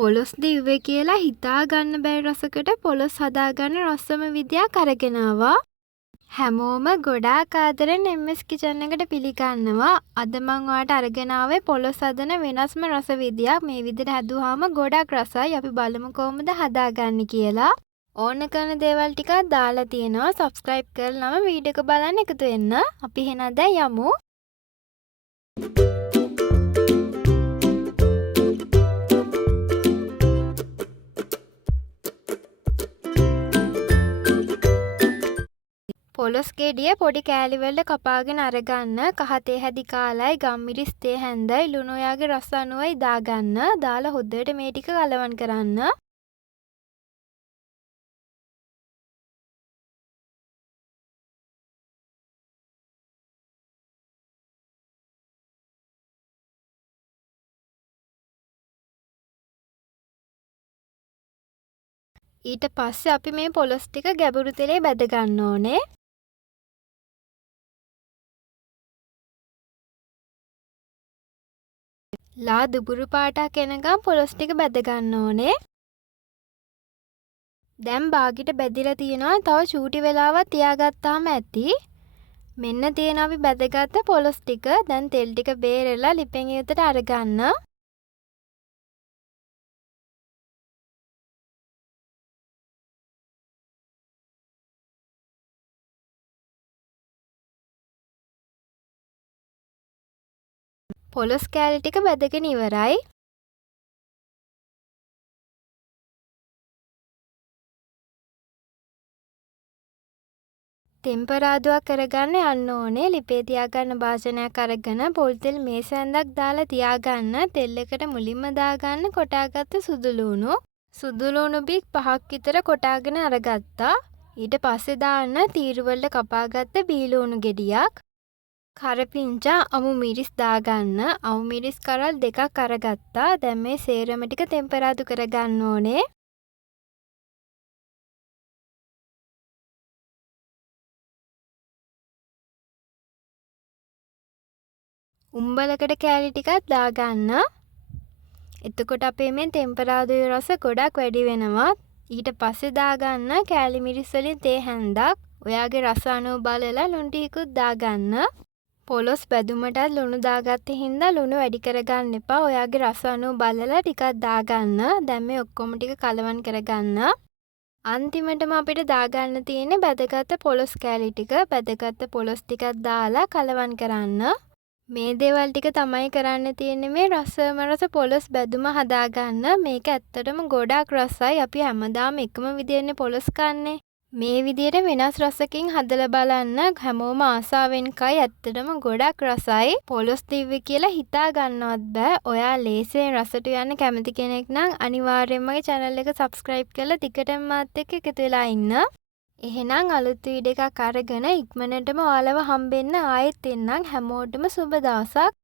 පොලොස් දිව්වේ කියලා හිතා ගන්න බැරි රසකට පොලොස් හදාගන්න රසම විදියක් අරගෙන ආවා. හැමෝම ගොඩාක් ආදරෙන් MS කිචන් එකට පිළිගන්නවා. අද මම ඔයාලට අරගෙන ආවේ පොලොස් හදන වෙනස්ම රස විදියක්. මේ විදිහට හැදුවාම ගොඩක් රසයි. අපි බලමු කොහොමද හදාගන්නේ කියලා. ඕන කරන දේවල් ටිකක් දාලා තියෙනවා. subscribe කරලාම වීඩියෝ එක බලන්න එකතු වෙන්න. අපි එහෙනම් දැන් යමු. පොලොස් ගෙඩිය පොඩි කෑලි වලට කපාගෙන අරගන්න. කහ තේ හැදි කාලයි, ගම්මිරිස් තේ හැන්දයි, ලුණු ඔයාගේ රස අනුවයි දාගන්න. දාලා හොද්දට මේ ටික කලවම් කරන්න. ඊට පස්සේ අපි මේ පොලොස් ටික ගැඹුරු තෙලේ බැද ගන්න ඕනේ. ලා දුබුරු පාටක් එනකම් පොලොස් ටික බැද ගන්න ඕනේ. දැන් බාගෙට බැදිලා තියෙනවා. තව චූටි වෙලාවක් තියාගත්තාම ඇති. මෙන්න තියෙන අපි බැදගත්ත පොලොස් ටික. දැන් තෙල් ටික බේරලා ලිපෙන් ඉවතට අරගන්න. පොලොස් කෑලි ටික බැදගෙන ඉවරයි. තෙම්පරාදුවක් කරගන්න යන්න ඕනේ. ලිපේ තියාගන්න භාජනයක් අරගෙන පොල් තෙල් මේස ඇඳක් දාලා තියාගන්න. තෙල් එකට මුලින්ම දාගන්න කොටාගත්ත සුදු ලුණු. සුදු ලුණු බික් 5ක් විතර කොටාගෙන අරගත්තා. ඊට පස්සේ දාන්න තීරු වලට කපාගත්ත බීලුණු ගෙඩියක්. කරපිංචා අමු මිරිස් දාගන්න. අමු මිරිස් කරල් 2ක් අරගත්තා. දැන් මේ සේරම ටික තෙම්පරාදු කරගන්න ඕනේ. උම්බලකට කෑලි ටිකක් දාගන්න. එතකොට අපේ මේ තෙම්පරාදුවේ රස ගොඩක් වැඩි වෙනවා. ඊට පස්සේ දාගන්න කෑලි මිරිස් වලින් තේ හැන්දක්. ඔයාගේ රස අනුව බලලා ලුණු ටිකකුත් දාගන්න. පොලොස් බැදුමටත් ලුණු දාගත්තේ හින්දා ලුණු වැඩි කරගන්න එපා. ඔයාගේ රස අනුව බලලා ටිකක් දාගන්න. දැන් මේ ඔක්කොම ටික කලවම් කරගන්න. අන්තිමටම අපිට දාගන්න තියෙන්නේ බැදගත්ත පොලොස් කෑලි ටික. බැදගත්ත පොලොස් ටිකක් දාලා කලවම් කරන්න. මේ දේවල් ටික තමයි කරන්න තියෙන්නේ මේ රසම රස පොලොස් බැදුම හදාගන්න. මේක ඇත්තටම ගොඩාක් රසයි. අපි හැමදාම එකම විදිහේ පොලොස් කන්නේ. මේ විදිහට වෙනස් රසකින් හදලා බලන්න. හැමෝම ආසාවෙන් කයි. ඇත්තටම ගොඩක් රසයි. පොලොස් දිව්වේ කියලා හිතා ගන්නවත් බෑ. ඔයා ලේසියෙන් රසට යන්න කැමති කෙනෙක් නම් අනිවාර්යයෙන්ම මගේ channel එක subscribe කරලා ටිකටම මාත් එක්ක එකතු වෙලා ඉන්න. එහෙනම් අලුත් වීඩියෝ එකක් අරගෙන ඉක්මනටම ඔයාලව හම්බෙන්න ආයෙත් එන්නම්. හැමෝටම සුබ දවසක්.